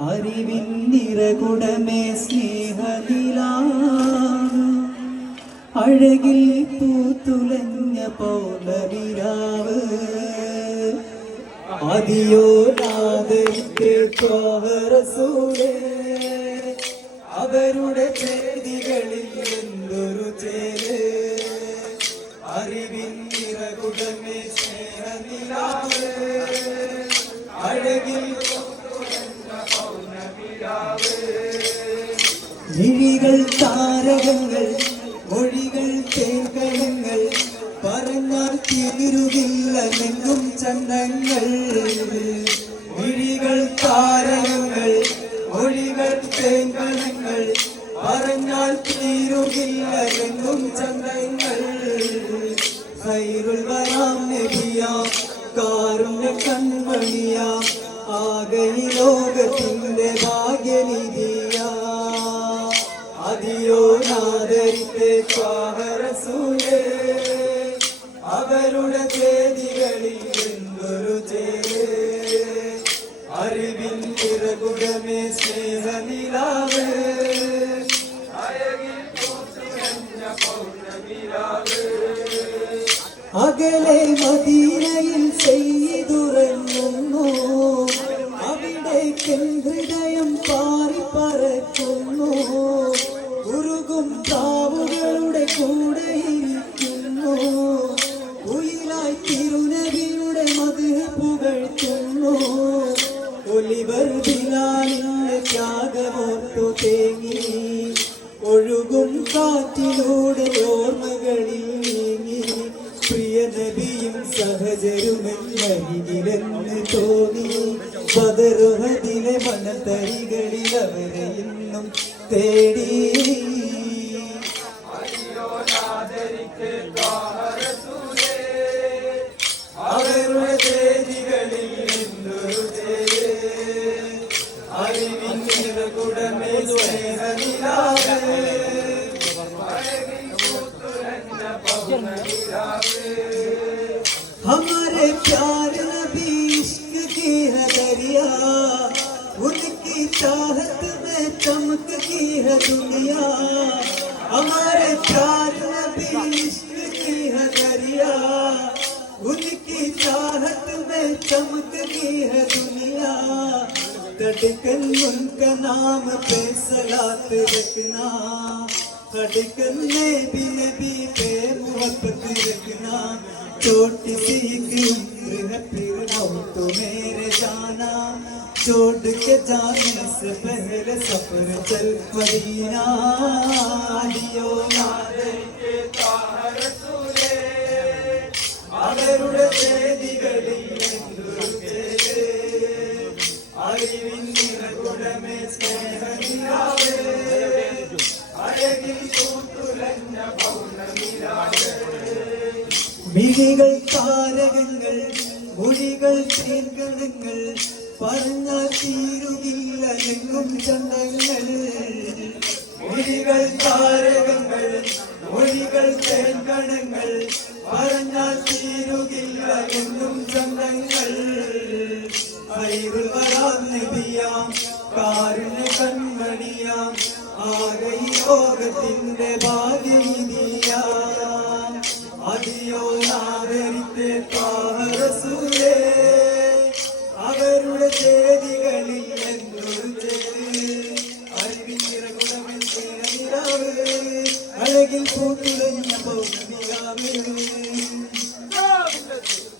അറിവിൻ നിറകുടമേ സ്നേഹനിലാവ് അഴകിൽ പൂത്തുലഞ്ഞ പൗർണമിരാവ് അതിയോനാദരിക്ക് ത്വാഹറസൂലേ അവരുടെ ചേതികളിൽ എന്തൊരു ചേര് അറിവിൻ നിറകുടമേ സ്നേഹനിലാവ് അഴകിൽ മിഴികൾ താരകങ്ങൾ മൊഴികൾ തേൻകണങ്ങൾ പറഞ്ഞാൽ തീരുകില്ലെന്നും ചന്തങ്ങൾ മിഴികൾ താരകങ്ങൾ മൊഴികൾ തേൻകണങ്ങൾ പറഞ്ഞാൽ തീരുകില്ലെന്നും ചന്തങ്ങൾ ഖൈറുൽ വറാം നബിയാം കാരുണ്യ കൺമണിയാം ആകെ ഈ ലോകത്തിന്റെ ഭാഗ്യനിധിയാ അതിയോനാദരിത്തെ ത്വാഹറസൂലേ അവരുടെ ചേതികളിൽ എന്തൊരു ചേര് അറിവിൻ നിറകുടമേ സ്നേഹനിലാവ് അകലെ മദീനയിൽ ചെയ്തുറങ്ങുന്നു അവിടേക്ക് ഹൃദയം പാറി പറക്കുന്നു ഉരുകും പ്രാവുകളുടെ കൂടെ ഇരിക്കുന്നു ഉയിലായി തിരുനബിയുടെ മദ്ഹ് പുകഴ്ത്തുന്നു ഒലിവർ ബിലാലിന്റെ ത്യാഗമോർത്തു തേങ്ങി ഒഴുകും കാറ്റിലൂടെ ഓർമ്മകളിൽ നീങ്ങി പ്രിയ നബിയും സഹചരുമെന്നരികിലെന്ന് തോന്നി ബദറുഹദിലെ മണത്തരികളിൽ അവരെ ഇന്നും തേടി അവരുടെ ചേതികളിൽ എന്തൊരു ചേര് അറിവിൻ നിറകുടമേ സ്നേഹനിലാവ് हमारे प्यार नबी इश्क की है दरिया उनकी चाहत में चमक की है दुनिया हमारे प्यार नबी इश्क की है दरिया उनकी चाहत में चमक की है दुनिया धड़कन उनका नाम पे सलात रखना धड़कन में भी नबी पे मोहब्बत रखना छोटी सी एक उम्र है फिर मौत मेरे जाना छोड़ के जाने से पहले सफर चल मदीना लियो नादरिके ത്വാഹറസൂലേ അവരുടെ ചേതികളിൽ എന്തൊരു ചേര് അറിവിൻ നിറകുടമേ സ്നേഹനിലാവ് അഴകിൽ പൂത്തുലഞ്ഞ പൗർണമിരാവ് മിഴികൾ താരകങ്ങൾ മൊഴികൾ തേൻകണങ്ങൾ പറഞ്ഞാൽ തീരുകില്ല എങ്ങും ചന്തങ്ങൾ മൊഴികൾ താരകങ്ങൾ മൊഴികൾ തേൻകണങ്ങൾ പറഞ്ഞാൽ തീരുകില്ല എങ്ങും ചന്തങ്ങൾ ഖൈറുൽ വറാം നബിയാം കാരുണ്യ കൺമണിയാം ആകെ ഈ ലോകത്തിന്റെ ഭാഗ്യനിധിയാം അതിയോനാദരിത്തെ ത്വാഹറസൂലേ അവരുടെ ചേതികളിൽ എന്തൊരു ചേര് അറിവിൻ നിറകുടമേ സ്നേഹനിലാവ് അഴകിൽ പൂത്തുലഞ്ഞ പൗർണമിരാവ്